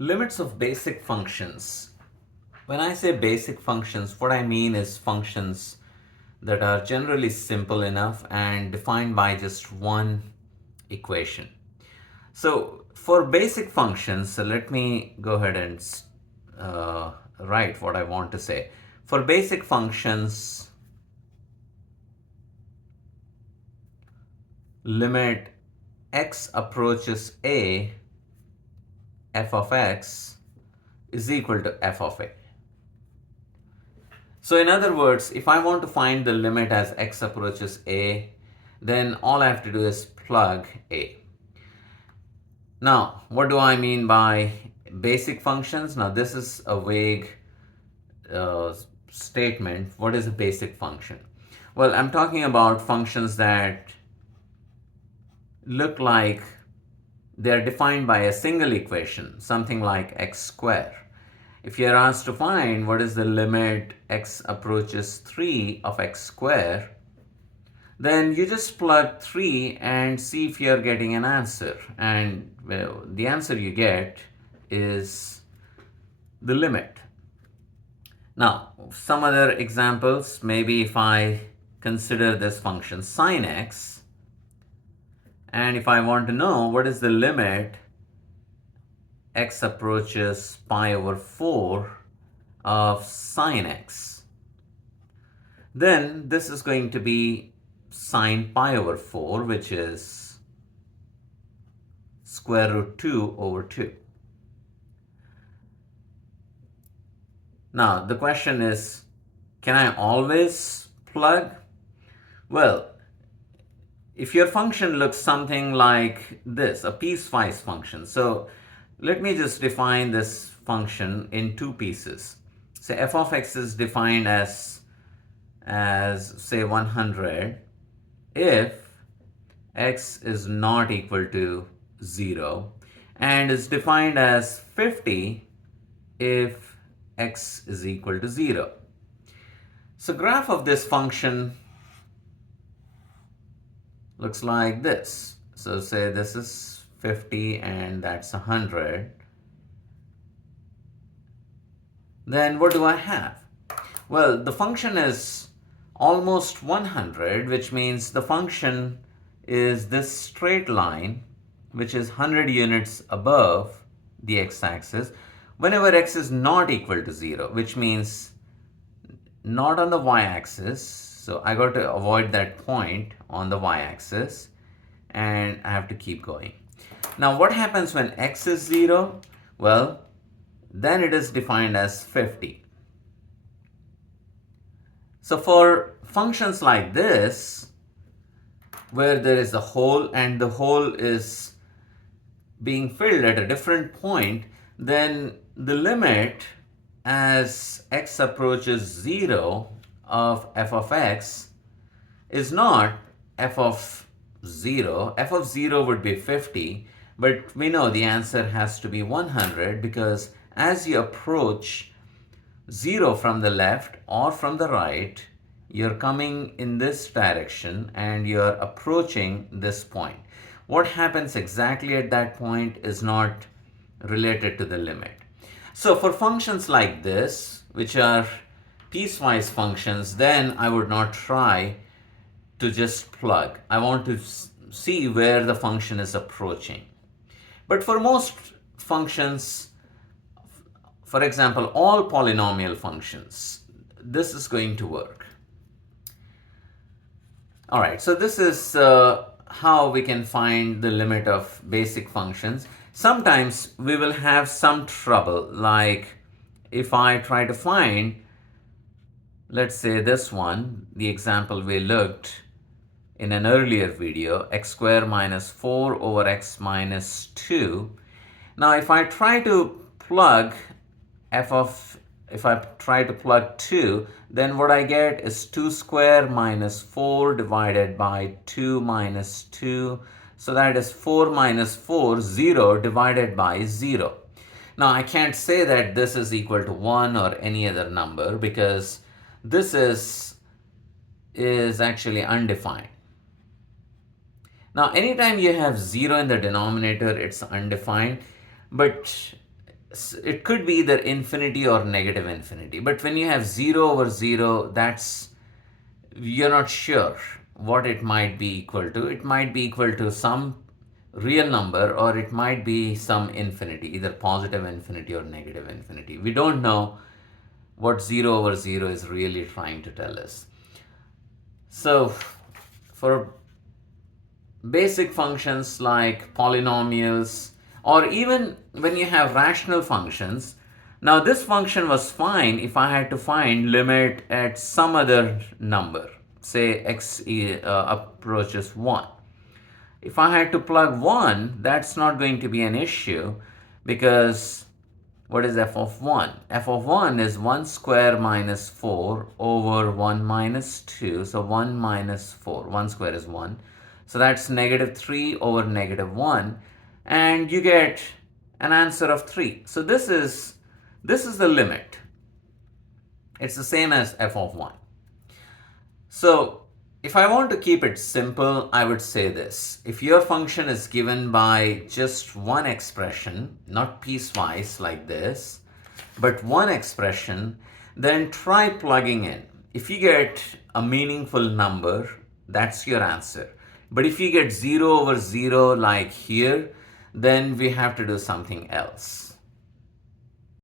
Limits of basic functions. When I say basic functions, what I mean is functions that are generally simple enough and defined by just one equation. So for basic functions, so let me go ahead and write what I want to say. For basic functions, limit x approaches a, f of x is equal to f of a. So in other words, if I want to find the limit as x approaches a, then all I have to do is plug a. Now, what do I mean by basic functions? Now, this is a vague statement. What is a basic function? Well, I'm talking about functions that look like they're defined by a single equation, something like x squared. If you're asked to find what is the limit x approaches 3 of x squared, then you just plug 3 and see if you're getting an answer. And well, the answer you get is the limit. Now, some other examples, maybe if I consider this function sine x, and if I want to know what is the limit x approaches pi over 4 of sine x, then this is going to be sine pi over 4, which is square root 2 over 2. Now, the question is, can I always plug? Well, if your function looks something like this, a piecewise function. So let me just define this function in two pieces. So f of x is defined as say 100 if x is not equal to 0, and is defined as 50 if x is equal to 0. So graph of this function looks like this. So say this is 50 and that's 100. Then what do I have? Well, the function is almost 100, which means the function is this straight line, which is 100 units above the x-axis, whenever x is not equal to 0, which means not on the y-axis. So I got to avoid that point on the y-axis, and I have to keep going. Now, what happens when x is 0? Well, then it is defined as 50. So for functions like this, where there is a hole and the hole is being filled at a different point, then the limit as x approaches 0 of f of x is not f of 0. F of 0 would be 50, but we know the answer has to be 100 because as you approach 0 from the left or from the right, you're coming in this direction and you're approaching this point. What happens exactly at that point is not related to the limit. So for functions like this, which are piecewise functions, then I would not try to just plug. I want to see where the function is approaching. But for most functions, for example, all polynomial functions, this is going to work. All right, so this is how we can find the limit of basic functions. Sometimes we will have some trouble, like if I try to find, let's say this one, the example we looked in an earlier video, x squared minus 4 over x minus 2. Now, if I try to plug if I try to plug 2, then what I get is 2 squared minus 4 divided by 2 minus 2. So that is 4 minus 4, 0 divided by 0. Now, I can't say that this is equal to 1 or any other number because this is actually undefined. Now, anytime you have 0 in the denominator, it's undefined. But it could be either infinity or negative infinity. But when you have 0 over 0, you're not sure what it might be equal to. It might be equal to some real number, or it might be some infinity, either positive infinity or negative infinity. We don't know what 0 over 0 is really trying to tell us. So for basic functions like polynomials, or even when you have rational functions, now this function was fine if I had to find limit at some other number, say x approaches 1. If I had to plug 1, that's not going to be an issue, because what is f of 1? F of 1 is 1 square minus 4 over 1 minus 2. So 1 minus 4. 1 square is 1. So that's negative 3 over negative 1. And you get an answer of 3. So this is the limit. It's the same as f of 1. So if I want to keep it simple, I would say this. If your function is given by just one expression, not piecewise like this, but one expression, then try plugging in. If you get a meaningful number, that's your answer. But if you get 0 over 0 like here, then we have to do something else.